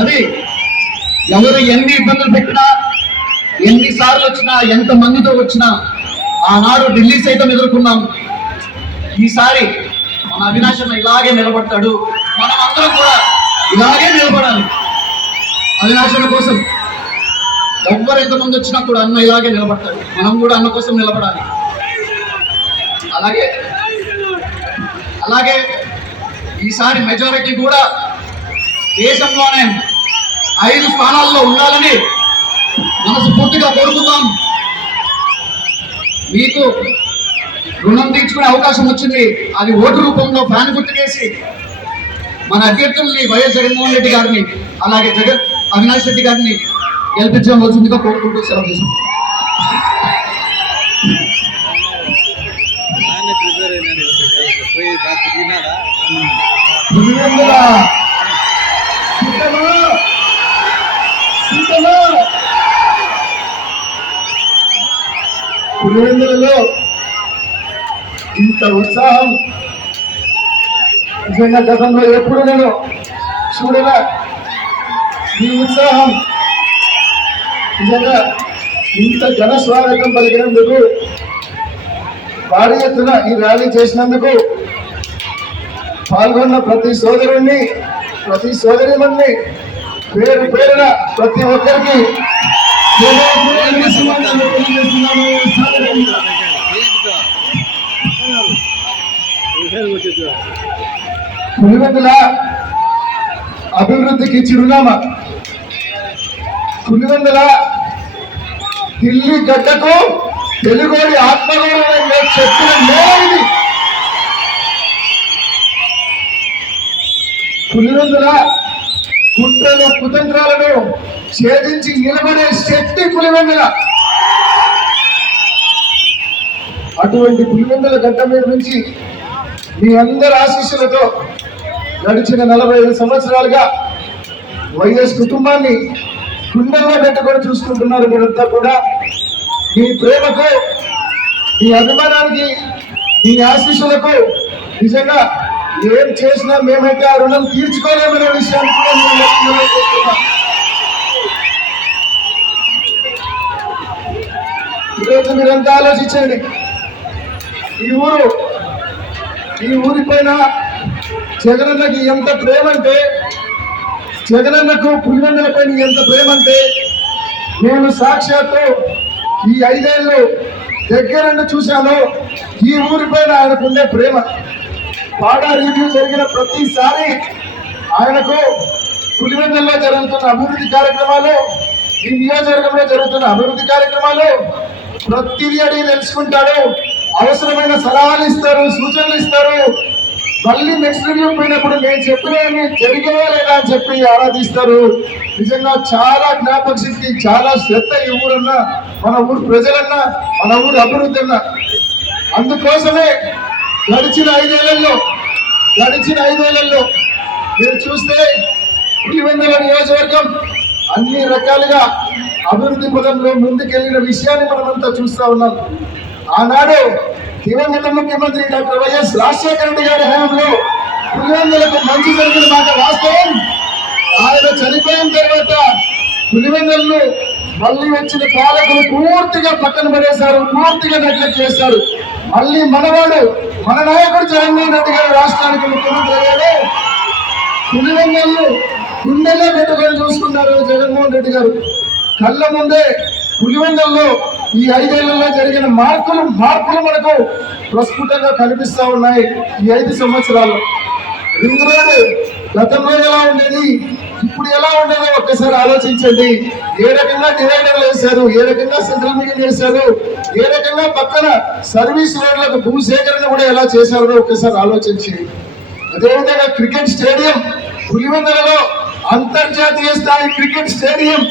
అది ఎవరు ఎన్ని ఇబ్బందులు పెట్టినా, ఎన్నిసార్లు వచ్చినా, ఎంత మందితో వచ్చినా, ఆనాడు ఢిల్లీ సైతం ఎదుర్కొన్నాం. ఈసారి మన అవినాష్ అన్న ఇలాగే నిలబడతాడు. మనం అందరం కూడా ఇలాగే నిలబడాలి. అవినాష్ అన్న కోసం ఎవరు ఎంతమంది వచ్చినా కూడా అన్న ఇలాగే నిలబడతాడు. మనం కూడా అన్న కోసం నిలబడాలి. అలాగే అలాగే ఈసారి మెజారిటీ కూడా దేశంలోనే 5 స్థానాల్లో ఉండాలని మనస్ఫూర్తిగా కోరుకుందాం. మీకు రుణం తీర్చుకునే అవకాశం వచ్చింది. అది ఓటు రూపంలో ఫ్యాన్ గుర్తుకేసి మన అభ్యర్థుల్ని వైఎస్ జగన్మోహన్ రెడ్డి గారిని, అలాగే అవినాష్ రెడ్డి గారిని గెలిపించవలసిందిగా కోరుకుంటూ సెలవు తీసుకుంటాం. పులివెందులలో ఇంత ఉత్సాహం నిజంగా గతంలో ఎప్పుడు నేను చూడగా ఈ ఉత్సాహం నిజంగా ఇంత ఘన స్వాగతం పలికినందుకు, భారీ ఎత్తున ఈ ర్యాలీ చేసినందుకు పాల్గొన్న ప్రతి సోదరుణ్ణి, ప్రతి సోదరిమణ్ణి పేరు పేరున ప్రతి ఒక్కరికి పులివెందుల అభివృద్ధికి చిరునామా. పులివెందుల ఢిల్లీ గడ్డకు తెలుగోడి ఆత్మగౌరవంగా చెప్పిన నేల. పులివెందుల కుట్రలు కుతంత్రాలను ఛేదించి నిలబడే శక్తి పులివెందుల. అటువంటి పులివెందుల గడ్డ మీద నుంచి మీ అందరి ఆశీస్సులతో గడిచిన 45 సంవత్సరాలుగా వైఎస్ కుటుంబాన్ని గుండెల్లో పెట్టుకొని చూసుకుంటున్నారు. మీరంతా కూడా మీ ప్రేమకు, మీ అభిమానానికి, మీ ఆశీస్సులకు నిజంగా ఏం చేసినా మేమైతే ఆ రుణం తీర్చుకోలేమనే విషయాన్ని కూడా మేము చెప్తున్నాం. ఈరోజు మీరంతా ఆలోచించండి. ఈ ఊరిపైన జగనన్నకి ఎంత ప్రేమ అంటే, జగనన్నకు పులివెందుల పైన ఎంత ప్రేమ అంటే, నేను సాక్షాత్తు ఈ 5 ఏళ్ళు దగ్గర చూశాను. ఈ ఊరిపైన ఆయనకుండే ప్రేమ. పాడా రివ్యూ జరిగిన ప్రతిసారి ఆయనకు పులివెందుల్లో జరుగుతున్న అభివృద్ధి కార్యక్రమాలు, ఈ నియోజకవర్గంలో జరుగుతున్న అభివృద్ధి కార్యక్రమాలు ప్రతిదీ అడిగి తెలుసుకుంటాడు. అవసరమైన సలహాలు ఇస్తారు, సూచనలు ఇస్తారు. మళ్ళీ నెక్స్ట్ రివ్యూ పోయినప్పుడు నేను చెప్పినవి జరిగేవా లేదా అని చెప్పి ఆరాధిస్తారు. నిజంగా చాలా జ్ఞాపక శక్తి, చాలా శ్రద్ధ ఈ ఊరన్నా, మన ఊరు ప్రజలన్నా, మన ఊరు అభివృద్ధి అన్నా. అందుకోసమే గడిచిన 5 ఏళ్లలో మీరు చూస్తే పులివెందుల నియోజకవర్గం అన్ని రకాలుగా అభివృద్ధి పదంలో ముందుకెళ్లిన విషయాన్ని మనమంతా చూస్తా ఉన్నాం. ఆనాడు దివంగత ముఖ్యమంత్రి డాక్టర్ వైఎస్ రాజశేఖర రెడ్డి గారి హయాంలో పులివెందులకు మంచి జరిగిన మాట వాస్తవం. ఆయన చనిపోయిన తర్వాత పులివెందులను మళ్ళీ వచ్చిన పాలకులు పూర్తిగా పక్కన పడేశారు, పూర్తిగా నెగ్లెక్ట్ చేశారు. మళ్ళీ మనవాడు, మన నాయకుడు జగన్మోహన్ రెడ్డి గారు రాష్ట్రానికి ముఖ్యమంత్రి అయ్యారు. పులివెందులను గుండెల్లో పెట్టుకొని చూసుకున్నారు జగన్మోహన్ రెడ్డి గారు. కళ్ళ ముందే పులివెందుల్లో ఈ 5 ఏళ్లలో జరిగిన మార్పులు మనకు ప్రస్ఫుటంగా కనిపిస్తా ఉన్నాయి. ఈ 5 సంవత్సరాలు రింగ్ రోడ్ గతంలో ఎలా ఉండేది, ఇప్పుడు ఎలా ఉండేదో ఒక్కసారి ఆలోచించండి. ఏ రకంగా డివైడర్లు వేశారు, ఏ రకంగా సెంట్రల్ మీటింగ్ వేశారు, ఏ రకంగా పక్కన సర్వీస్ రోడ్లకు భూసేకరణ కూడా ఎలా చేశారో ఒక్కసారి ఆలోచించి. అదేవిధంగా క్రికెట్ స్టేడియం పులివెందులలో అంతర్జాతీయ స్థాయి క్రికెట్ స్టేడియం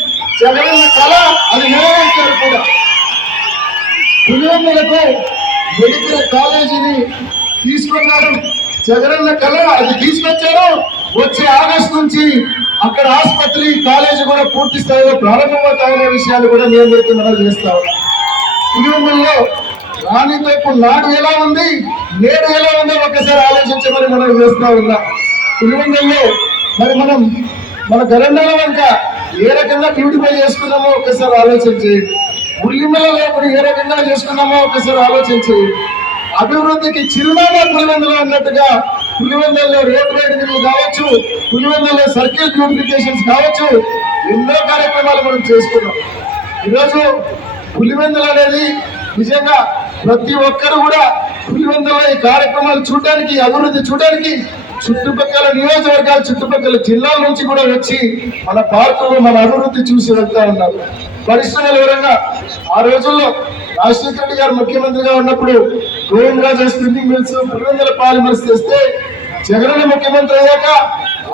జగనన్న కళ, అది నెరవేర్చారు కూడా. పులివెందులకు మెడికల్ కాలేజీని తీసుకున్నారు జగనన్న కళ, అది తీసుకొచ్చారు. వచ్చే ఆగస్టు నుంచి అక్కడ ఆసుపత్రి, కాలేజీ కూడా పూర్తి స్థాయిలో ప్రారంభమవుతాయనే విషయాలు కూడా మేము మనం చేస్తా ఉన్నాం. పులివెందులలో రాణితోపు నాడు ఎలా ఉంది, నేడు ఎలా ఉందో ఒక్కసారి ఆలోచించమని మనం చేస్తా ఉన్నాం. పులివెందులలో మరి మనం మన గరండాల వంక ఏ రకంగా బ్యూటిఫై చేసుకున్నామో ఒకసారి ఆలోచన చేయండి. ఉల్లిమలలో ఇప్పుడు ఏ రకంగా చేసుకున్నామో ఒకసారి ఆలోచన చేయండి. అభివృద్ధికి చిరునామా పులివెందులు అన్నట్టుగా పులివెందులలో రోడ్ వైడనింగ్ కావచ్చు, పులివెందులలో సర్కిల్ బ్యూటిఫికేషన్స్ కావచ్చు, ఎన్నో కార్యక్రమాలు మనం చేసుకున్నాం. ఈరోజు పులివెందులు అనేది నిజంగా ప్రతి ఒక్కరు కూడా పులివెందుల ఈ కార్యక్రమాలు చూడడానికి, అభివృద్ధి చూడడానికి చుట్టుపక్కల నియోజకవర్గాలు, చుట్టుపక్కల జిల్లాల నుంచి కూడా వచ్చి మన పార్కులు, మన అభివృద్ధి చూసి వెళ్తా ఉన్నారు. పరిశ్రమల వివరంగా ఆ రోజుల్లో రాజశేఖర రెడ్డి గారు ముఖ్యమంత్రిగా ఉన్నప్పుడు Govindaraja spinning mills, Pulivendula polymers తెస్తే జగన్ ముఖ్యమంత్రి అయ్యాక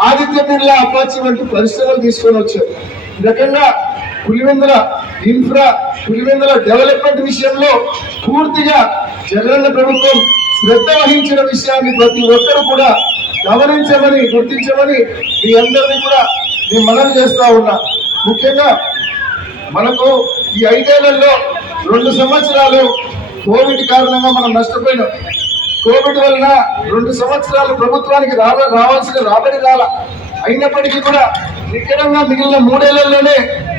ఆదిత్య బిర్లా, అపాచీ వంటి పరిశ్రమలు తీసుకొని వచ్చారు. ఈ రకంగా పులివెందుల ఇన్ఫ్రా, పులివెందుల డెవలప్మెంట్ విషయంలో పూర్తిగా జగనన్న ప్రభుత్వం శ్రద్ధ వహించిన విషయాన్ని ప్రతి ఒక్కరు కూడా గమనించమని, గుర్తించమని మీ అందరినీ కూడా నేను మనవి చేస్తా ఉన్నా. ముఖ్యంగా మనకు ఈ 5 ఏళ్లలో 2 సంవత్సరాలు కోవిడ్ కారణంగా మనం నష్టపోయినాం. కోవిడ్ వలన 2 సంవత్సరాలు ప్రభుత్వానికి రావాల్సిన రాబడి రాల. అయినప్పటికీ కూడా నికరంగా మిగిలిన 3 ఏళ్లలోనే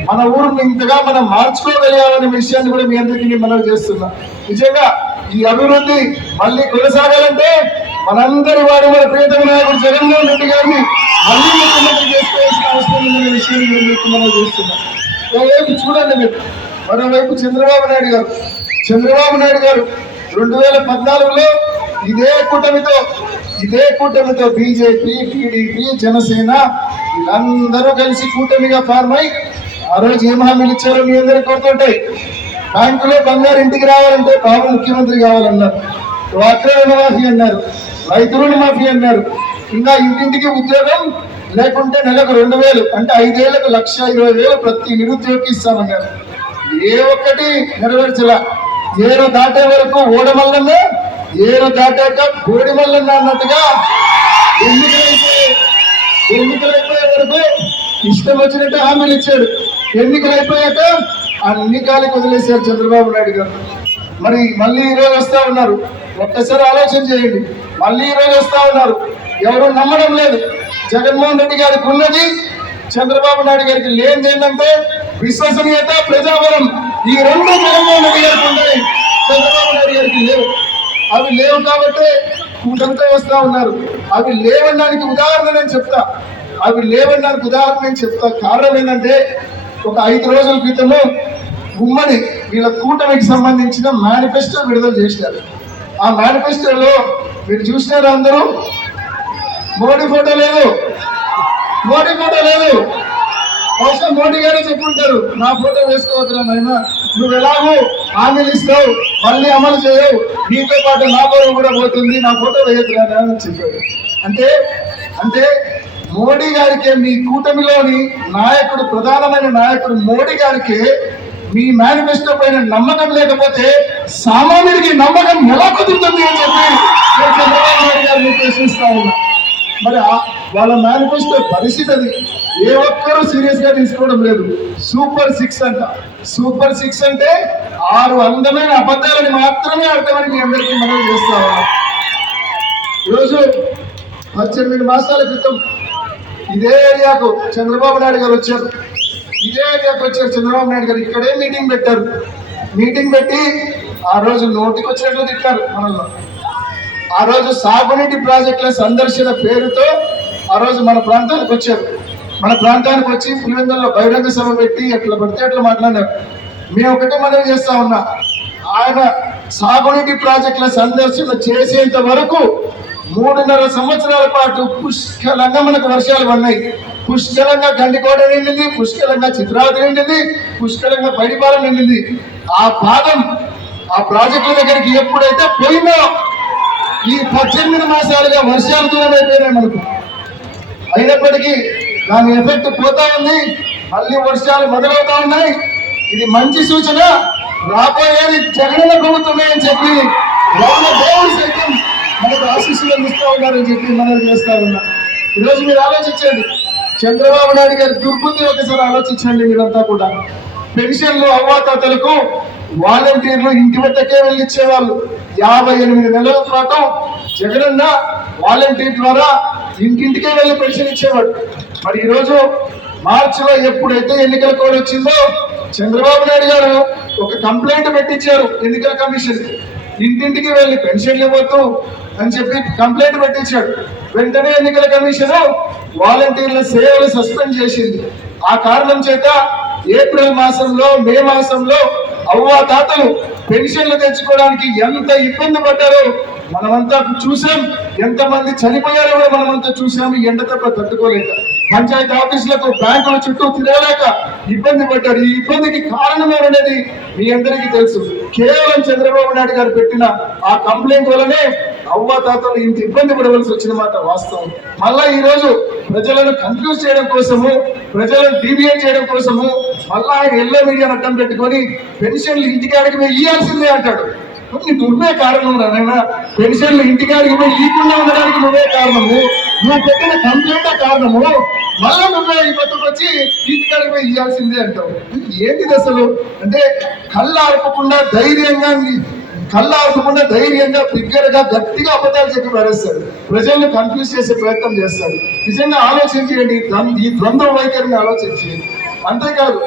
మన ఊరుని ఇంతగా మనం మార్చుకోగలిగామనే విషయాన్ని కూడా మీ అందరికీ మనం చేస్తున్నాం. నిజంగా ఈ అభివృద్ధి మళ్ళీ కొనసాగాలంటే మనందరి వాడు మన ప్రియతమ నాయకుడు జగన్మోహన్ రెడ్డి గారిని మళ్ళీ ముఖ్యమంత్రి చేసుకోవాల్సిన అవసరం ఉందనే విషయాన్ని కూడా మీకు మనం చేస్తున్నాం. ఒకవైపు చూడండి మీరు, మరోవైపు చంద్రబాబు నాయుడు గారు 2014లో ఇదే కూటమితో బీజేపీ, టీడీపీ, జనసేన వీళ్ళందరూ కలిసి కూటమిగా ఫార్మ్ అయి ఆ రోజు ఏం హామీలు ఇచ్చారో మీ అందరికీ గుర్తుంటాయి. బ్యాంకులో బంగారు ఇంటికి రావాలంటే బాబు ముఖ్యమంత్రి కావాలన్నారు, డ్వాక్రా రుణమాఫీ అన్నారు, రైతు రుణమాఫీ అన్నారు, ఇంకా ఇంటింటికి ఉద్యోగం లేకుంటే నెలకు 2,000 అంటే 5 ఏళ్లకు 1,20,000 ప్రతి నిరుద్యోగికి ఇస్తామన్నారు. ఏ ఒక్కటి నెరవేర్చలా. ఏరు దాటే వరకు ఓడమల్లన్న, ఏరు దాటాక కోడిమల్లన్న అన్నట్టుగా ఎన్నికలైపోయే వరకు ఇష్టం వచ్చినట్టు హామీలు ఇచ్చాడు. ఎన్నికలు అయిపోయాక అన్ని కాలికి వదిలేశారు చంద్రబాబు నాయుడు గారు. మరి మళ్ళీ ఈరోజు వస్తా ఉన్నారు. ఒక్కసారి ఆలోచన చేయండి, మళ్ళీ ఈరోజు వస్తా ఉన్నారు. ఎవరు నమ్మడం లేదు. జగన్మోహన్ రెడ్డి గారికి ఉన్నది, చంద్రబాబు నాయుడు గారికి లేనిది ఏంటంటే విశ్వసనీయత, ప్రజాబలం. ఈ 2 జగన్మోహన్ రెడ్డి గారికి ఉన్నాయి, చంద్రబాబు నాయుడు గారికి లేవు. అవి లేవు కాబట్టి కూటమితో వస్తా ఉన్నారు. అవి లేవడానికి ఉదాహరణ నేను చెప్తా. కారణం ఏంటంటే ఒక 5 రోజుల క్రితము ఉమ్మడి వీళ్ళ కూటమికి సంబంధించిన మేనిఫెస్టో విడుదల చేశారు. ఆ మేనిఫెస్టోలో మీరు చూసినారు అందరూ, మోడీ ఫోటో లేదు. బహుశా మోడీ గారే చెప్పుంటారు, నా ఫోటో వేసుకోవద్దురా నాయన, నువ్వు ఎలాగో హామీలు ఇస్తావు మళ్ళీ అమలు చేయవు, నీతో పాటు నా గౌరవం కూడా పోతుంది, నా ఫోటో వేయద్దురా అని చెప్పాడు. అంటే మోడీ గారికి, మీ కూటమిలోని నాయకుడు, ప్రధానమైన నాయకుడు మోడీ గారికి మీ మేనిఫెస్టో పైన నమ్మకం లేకపోతే సామాన్యుడికి నమ్మకం ఎలా కుదురుతుంది అని చెప్పి చంద్రబాబు నాయుడు గారిని ప్రశ్నిస్తా ఉన్నా. మరి వాళ్ళ మేనిఫెస్టో పరిస్థితి అది. ఏ ఒక్కరూ సీరియస్ గా తీసుకోవడం లేదు. సూపర్ 6 అంట. సూపర్ 6 అంటే 6 అందమైన అబద్ధాలని మాత్రమే అర్థమని మీ అందరికీ మనం చేస్తా ఉన్నాం. ఈరోజు 18 మాసాల క్రితం ఇదే ఏరియాకు చంద్రబాబు నాయుడు గారు వచ్చారు. చంద్రబాబు నాయుడు గారు ఇక్కడే మీటింగ్ పెట్టారు. మీటింగ్ పెట్టి ఆ రోజు నోటికి వచ్చినట్లు తిట్టారు మనలో. ఆ రోజు సాగునీటి ప్రాజెక్టుల సందర్శన పేరుతో ఆ రోజు మన ప్రాంతానికి వచ్చారు. మన ప్రాంతానికి వచ్చి పులివెందులలో బహిరంగ సభ పెట్టి ఎట్లా పడితే అట్లా మాట్లాడారు. మేము ఒకటే మనవి చేస్తా ఉన్నా, ఆయన సాగునీటి ప్రాజెక్టుల సందర్శన చేసేంత వరకు 3.5 సంవత్సరాల పాటు పుష్కలంగా మనకు వర్షాలు పడినాయి. పుష్కలంగా గండికోట నిండింది, పుష్కలంగా చిత్రావతి నిండింది, పుష్కలంగా పైడిపాలెం నిండింది. ఆ భాగం, ఆ ప్రాజెక్టుల దగ్గరికి ఎప్పుడైతే పోయిందో ఈ 18 మాసాలుగా వర్షాలు దూరం అయిపోయినాయి మనకు. అయినప్పటికీ దాని ఎఫెక్ట్ పోతా ఉంది, మళ్ళీ వర్షాలు మొదలవుతా ఉన్నాయి. ఇది మంచి సూచన. రాబోయేది జగనన్న ప్రభుత్వమే అని చెప్పి దేవుడు సైతం మనకు ఆశీస్సులు అందిస్తూ ఉన్నారని చెప్పి మనం చేస్తా ఉన్నాం. ఈరోజు మీరు ఆలోచించండి, చంద్రబాబు నాయుడు గారి దుర్బుద్ధి ఒకసారి ఆలోచించండి. మీరంతా కూడా పెన్షన్లు అవ్వాతాతలకు వాలంటీర్లు ఇంటి వద్దకే వెళ్ళి ఇచ్చేవాళ్ళు. 58 నెలల పాటు జగనన్న వాలంటీర్ ద్వారా ఇంటింటికే వెళ్ళి పెన్షన్ ఇచ్చేవాడు. మరి ఈరోజు మార్చిలో ఎప్పుడైతే ఎన్నికల కోడ్ వచ్చిందో చంద్రబాబు నాయుడు గారు ఒక కంప్లైంట్ పెట్టించారు ఎన్నికల కమిషన్. ఇంటింటికి వెళ్ళి పెన్షన్లు ఇవ్వద్దు అని చెప్పి కంప్లైంట్ పెట్టించాడు. వెంటనే ఎన్నికల కమిషన్ వాలంటీర్ల సేవలు సస్పెండ్ చేసింది. ఆ కారణం చేత ఏప్రిల్ మాసంలో మే మాసంలో అవ్వాతాతలు పెన్షన్లు తెచ్చుకోవడానికి ఎంత ఇబ్బంది పడ్డారో మనమంతా చూసాం. ఎంతమంది చనిపోయారో కూడా మనమంతా చూసాము. ఎండ తప్ప తట్టుకోలేక పంచాయతీ ఆఫీసులకు బ్యాంకుల చుట్టూ తిరగలేక ఇబ్బంది పడ్డారు. ఈ ఇబ్బందికి కారణం ఏమనేది మీ అందరికీ తెలుసు. కేవలం చంద్రబాబు నాయుడు గారు పెట్టిన ఆ కంప్లైంట్ వల్లనే అవ్వాతాతలు ఇంత ఇబ్బంది పడవలసి వచ్చిన మాట వాస్తవం. మళ్ళా ఈ రోజు ప్రజలను కన్ఫ్యూజ్ చేయడం కోసము, ప్రజలను డీవియేట్ చేయడం కోసము మళ్ళా ఆయన ఎల్లో మీడియాను అడ్డం పెట్టుకొని పెన్షన్లు ఇంటికాడికి పోయి ఇయ్యాల్సిందే అంటాడు. నువ్వే కారణం నాయన, పెన్షన్లు ఇంటికాడికి పోయి ఇవ్వకుండా ఉండడానికి నువ్వే కారణము, నువ్వు పెట్టిన కంప్లైంట్ కారణము, మళ్ళా నువ్వే ఈ పట్టుకొచ్చి ఇంటికాడికి పోయి ఇవ్వాల్సిందే అంటావు. ఏంటిది అసలు అంటే కళ్ళార్పకుండా ధైర్యంగా బిగ్గరగా గట్టిగా అబద్ధాలు చెప్పి పడేస్తాడు. ప్రజలను కన్ఫ్యూజ్ చేసే ప్రయత్నం చేస్తాడు. నిజంగా ఆలోచించేయండి, ఈ ద్వంద్వ వైఖరిని ఆలోచించేయండి. అంతేకాదు